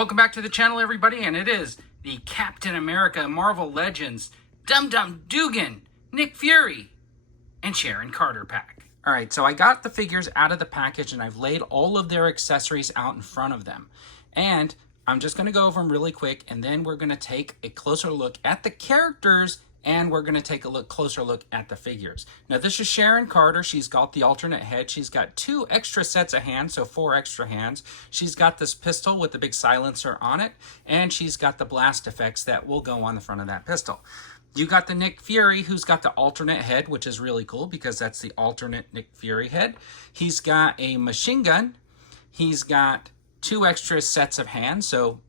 Welcome back to the channel, everybody, and it is the Captain America Marvel Legends Dum Dum Dugan, Nick Fury, and Sharon Carter pack. All right, so I got the figures out of the package and I've laid all of their accessories out in front of them. And I'm just going to go over them really quick, and then we're going to take a closer look at the characters, and we're going to take a closer look at the figures. Now, this is Sharon Carter. She's got the alternate head. She's got 2 extra sets of hands, so 4 extra hands. She's got this pistol with the big silencer on it, and she's got the blast effects that will go on the front of that pistol. You got the Nick Fury, who's got the alternate head, which is really cool because that's the alternate Nick Fury head. He's got a machine gun. He's got 2 extra sets of hands, so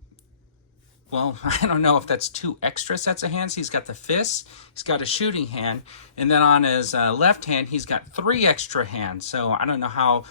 well, I don't know if that's 2 extra sets of hands. He's got the fists, he's got a shooting hand, and then on his left hand, he's got 3 extra hands. So I don't know how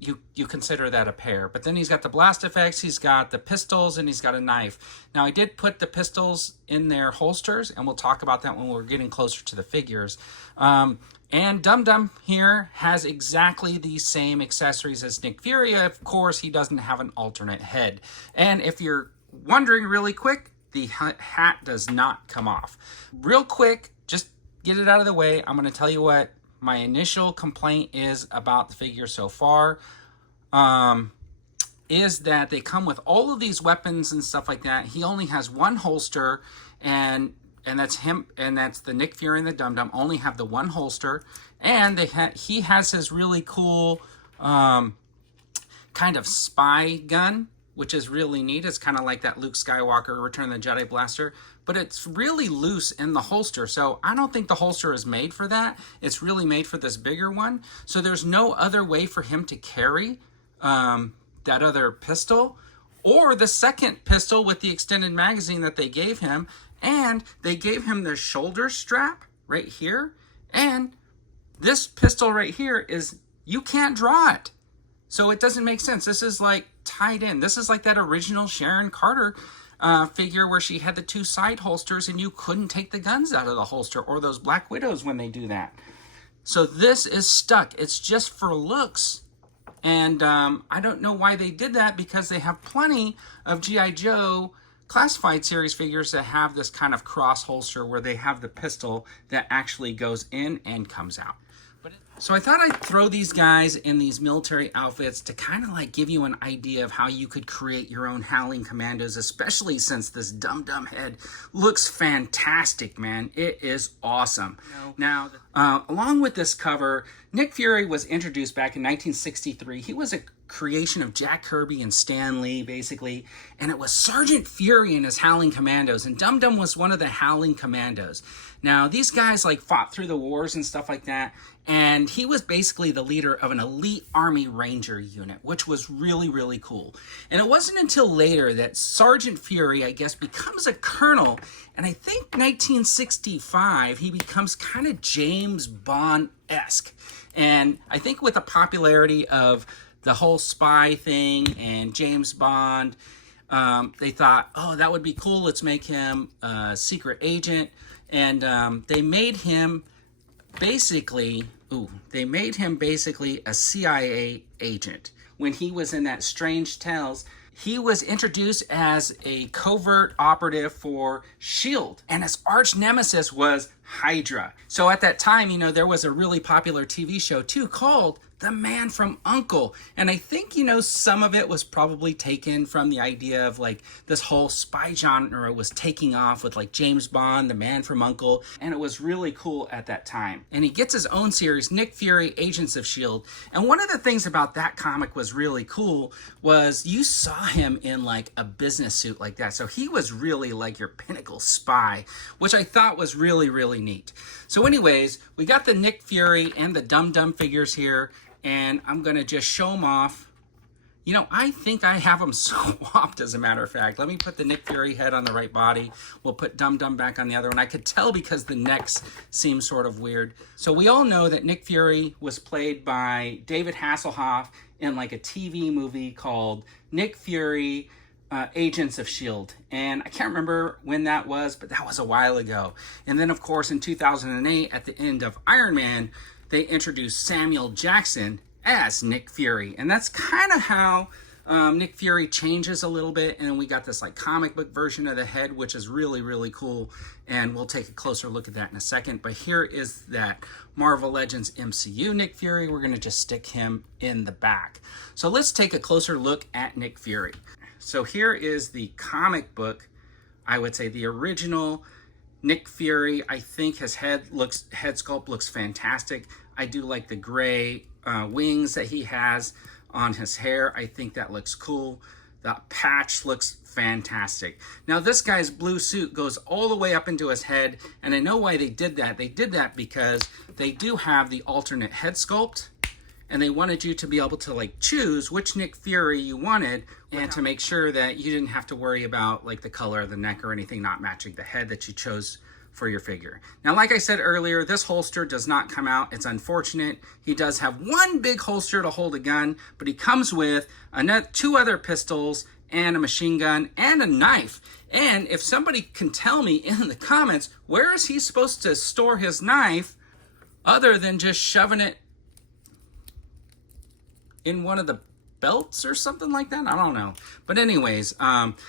you consider that a pair. But then he's got the blast effects, he's got the pistols, and he's got a knife. Now, I did put the pistols in their holsters, and we'll talk about that when we're getting closer to the figures. And Dum Dum here has exactly the same accessories as Nick Fury. Of course, he doesn't have an alternate head. And if you're wondering really quick, the hat does not come off. Real quick, just get it out of the way. I'm going to tell you what my initial complaint is about the figure so far. Is that they come with all of these weapons and stuff like that. He only has 1 holster, and that's him, and that's the Nick Fury and the Dum Dum only have the 1 holster, and he has his really cool kind of spy gun, which is really neat. It's kind of like that Luke Skywalker Return of the Jedi blaster, but it's really loose in the holster. So I don't think the holster is made for that. It's really made for this bigger one. So there's no other way for him to carry that other pistol or the second pistol with the extended magazine that they gave him. And they gave him the shoulder strap right here. And this pistol right here is, you can't draw it. So it doesn't make sense. This is like tied in. This is like that original Sharon Carter figure where she had the 2 side holsters and you couldn't take the guns out of the holster, or those Black Widows when they do that. So this is stuck. It's just for looks. And I don't know why they did that, because they have plenty of G.I. Joe Classified series figures that have this kind of cross holster where they have the pistol that actually goes in and comes out. So I thought I'd throw these guys in these military outfits to kind of like give you an idea of how you could create your own Howling Commandos, especially since this Dum Dum head looks fantastic, man. It is awesome. Now, along with this cover, Nick Fury was introduced back in 1963. He was a creation of Jack Kirby and Stan Lee, basically, and it was Sergeant Fury and his Howling Commandos, and Dum Dum was one of the Howling Commandos. Now, these guys like fought through the wars and stuff like that, and he was basically the leader of an elite Army Ranger unit, which was really, really cool. And it wasn't until later that Sergeant Fury, I guess, becomes a colonel, and I think 1965, he becomes kind of James Bond-esque. And I think with the popularity of the whole spy thing and James Bond, they thought, oh, that would be cool. Let's make him a secret agent. And they made him basically a CIA agent. When he was in that Strange Tales, he was introduced as a covert operative for S.H.I.E.L.D. and his arch nemesis was Hydra. So at that time, you know, there was a really popular TV show too called The Man from U.N.C.L.E. And I think, you know, some of it was probably taken from the idea of like this whole spy genre was taking off with like James Bond, The Man from U.N.C.L.E. And it was really cool at that time. And he gets his own series, Nick Fury, Agents of S.H.I.E.L.D. And one of the things about that comic was really cool was you saw him in like a business suit like that. So he was really like your pinnacle spy, which I thought was really, really neat. So anyways, we got the Nick Fury and the Dum Dum figures here, and I'm going to just show them off. You know, I think I have them swapped, as a matter of fact. Let me put the Nick Fury head on the right body. We'll put Dum Dum back on the other one. I could tell because the necks seem sort of weird. So we all know that Nick Fury was played by David Hasselhoff in like a TV movie called Nick Fury, Agents of S.H.I.E.L.D. And I can't remember when that was, but that was a while ago. And then, of course, in 2008, at the end of Iron Man, they introduced Samuel Jackson as Nick Fury. And that's kind of how Nick Fury changes a little bit, and then we got this like comic book version of the head, which is really, really cool, and we'll take a closer look at that in a second. But here is that Marvel Legends MCU Nick Fury. We're going to just stick him in the back. So let's take a closer look at Nick Fury. So here is the comic book, I would say the original Nick Fury. I think his head sculpt looks fantastic. I do like the gray wings that he has on his hair. I think that looks cool. The patch looks fantastic. Now this guy's blue suit goes all the way up into his head, and I know why they did that. They did that because they do have the alternate head sculpt, and they wanted you to be able to like choose which Nick Fury you wanted, and to make sure that you didn't have to worry about like the color of the neck or anything not matching the head that you chose for your figure. Now, like I said earlier, this holster does not come out. It's unfortunate. He does have one big holster to hold a gun, but he comes with two other pistols and a machine gun and a knife. And if somebody can tell me in the comments, where is he supposed to store his knife other than just shoving it in one of the belts or something like that? I don't know. But anyways,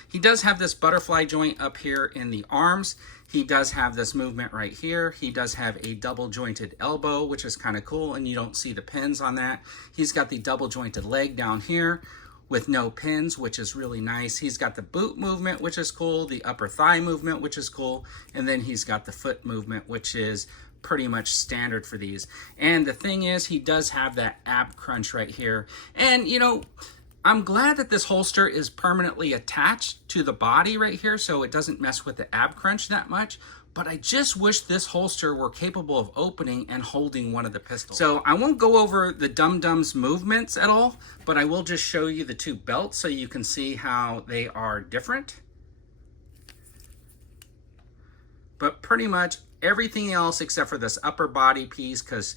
he does have this butterfly joint up here in the arms. He does have this movement right here. He does have a double jointed elbow, which is kind of cool, and you don't see the pins on that. He's got the double jointed leg down here with no pins, which is really nice. He's got the boot movement, which is cool, the upper thigh movement, which is cool, and then he's got the foot movement, which is pretty much standard for these. And the thing is, he does have that ab crunch right here. And you know, I'm glad that this holster is permanently attached to the body right here, so it doesn't mess with the ab crunch that much. But I just wish this holster were capable of opening and holding one of the pistols. So I won't go over the Dum Dum's movements at all, but I will just show you the two belts so you can see how they are different. But pretty much everything else except for this upper body piece, because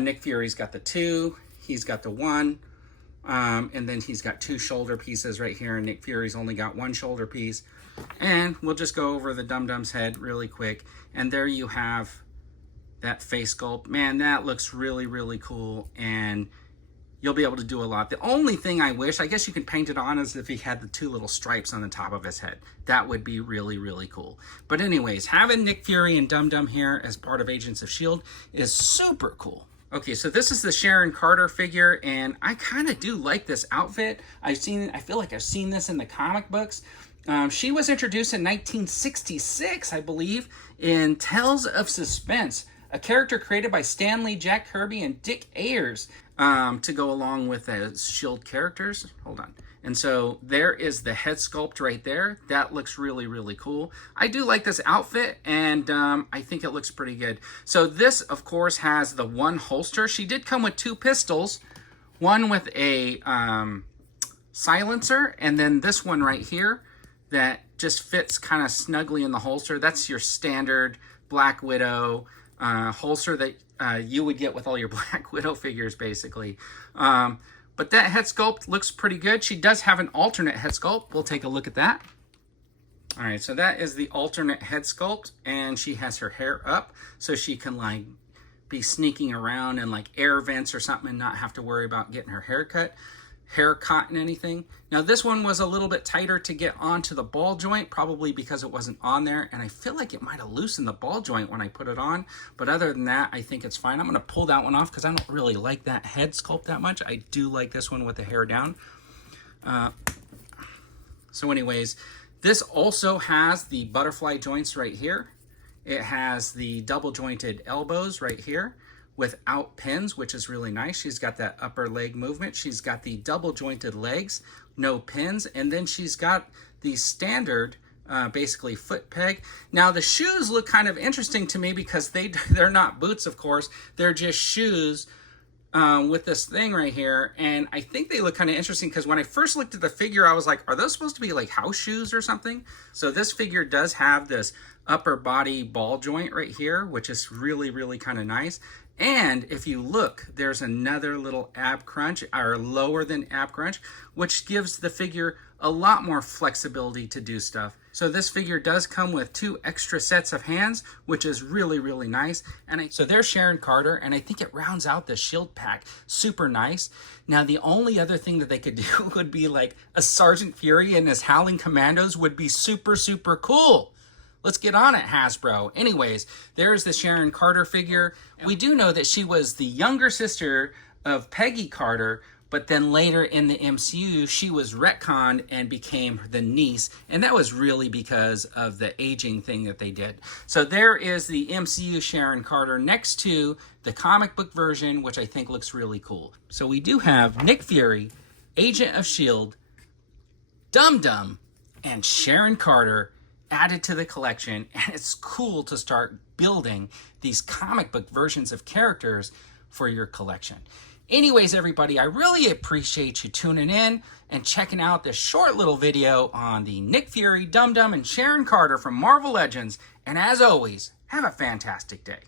Nick Fury's got the 2, he's got the 1, and then he's got 2 shoulder pieces right here, and Nick Fury's only got 1 shoulder piece. And we'll just go over the Dum Dum's head really quick, and there you have that face sculpt. Man, that looks really, really cool, and you'll be able to do a lot. The only thing I wish, I guess you could paint it on, is if he had the 2 little stripes on the top of his head. That would be really, really cool. But anyways, having Nick Fury and Dum Dum here as part of Agents of S.H.I.E.L.D. is super cool. Okay, so this is the Sharon Carter figure, and I kind of do like this outfit. I feel like I've seen this in the comic books. She was introduced in 1966, I believe, in Tales of Suspense, a character created by Stan Lee, Jack Kirby, and Dick Ayers to go along with the S.H.I.E.L.D. characters. Hold on. And so there is the head sculpt right there. That looks really, really cool. I do like this outfit, and I think it looks pretty good. So this, of course, has the 1 holster. She did come with 2 pistols, one with a silencer, and then this one right here that just fits kind of snugly in the holster. That's your standard Black Widow holster that you would get with all your Black Widow figures, basically. But that head sculpt looks pretty good. She does have an alternate head sculpt. We'll take a look at that. All right, so that is the alternate head sculpt, and she has her hair up so she can like be sneaking around in like air vents or something and not have to worry about getting her hair caught in anything. Now this one was a little bit tighter to get onto the ball joint, probably because it wasn't on there, and I feel like it might have loosened the ball joint when I put it on, but other than that, I think it's fine. I'm going to pull that one off because I don't really like that head sculpt that much. I do like this one with the hair down. So anyways, this also has the butterfly joints right here. It has the double jointed elbows right here without pins, which is really nice. She's got that upper leg movement. She's got the double jointed legs, no pins, and then she's got the standard basically foot peg. Now the shoes look kind of interesting to me because they're not boots, of course. They're just shoes with this thing right here, and I think they look kind of interesting because when I first looked at the figure, I was like, are those supposed to be like house shoes or something? So this figure does have this upper body ball joint right here, which is really, really kind of nice. And if you look, there's another little ab crunch, or lower than ab crunch, which gives the figure a lot more flexibility to do stuff. So this figure does come with 2 extra sets of hands, which is really, really nice. So there's Sharon Carter, and I think it rounds out the S.H.I.E.L.D. pack super nice. Now, the only other thing that they could do would be like a Sergeant Fury and his Howling Commandos would be super, super cool. Let's get on it, Hasbro. Anyways, there's the Sharon Carter figure. We do know that she was the younger sister of Peggy Carter, but then later in the MCU, she was retconned and became the niece, and that was really because of the aging thing that they did. So there is the MCU Sharon Carter next to the comic book version, which I think looks really cool. So we do have Nick Fury, Agent of S.H.I.E.L.D., Dum Dum, and Sharon Carter added to the collection, and it's cool to start building these comic book versions of characters for your collection. Anyways, everybody, I really appreciate you tuning in and checking out this short little video on the Nick Fury, Dum Dum, and Sharon Carter from Marvel Legends. And as always, have a fantastic day.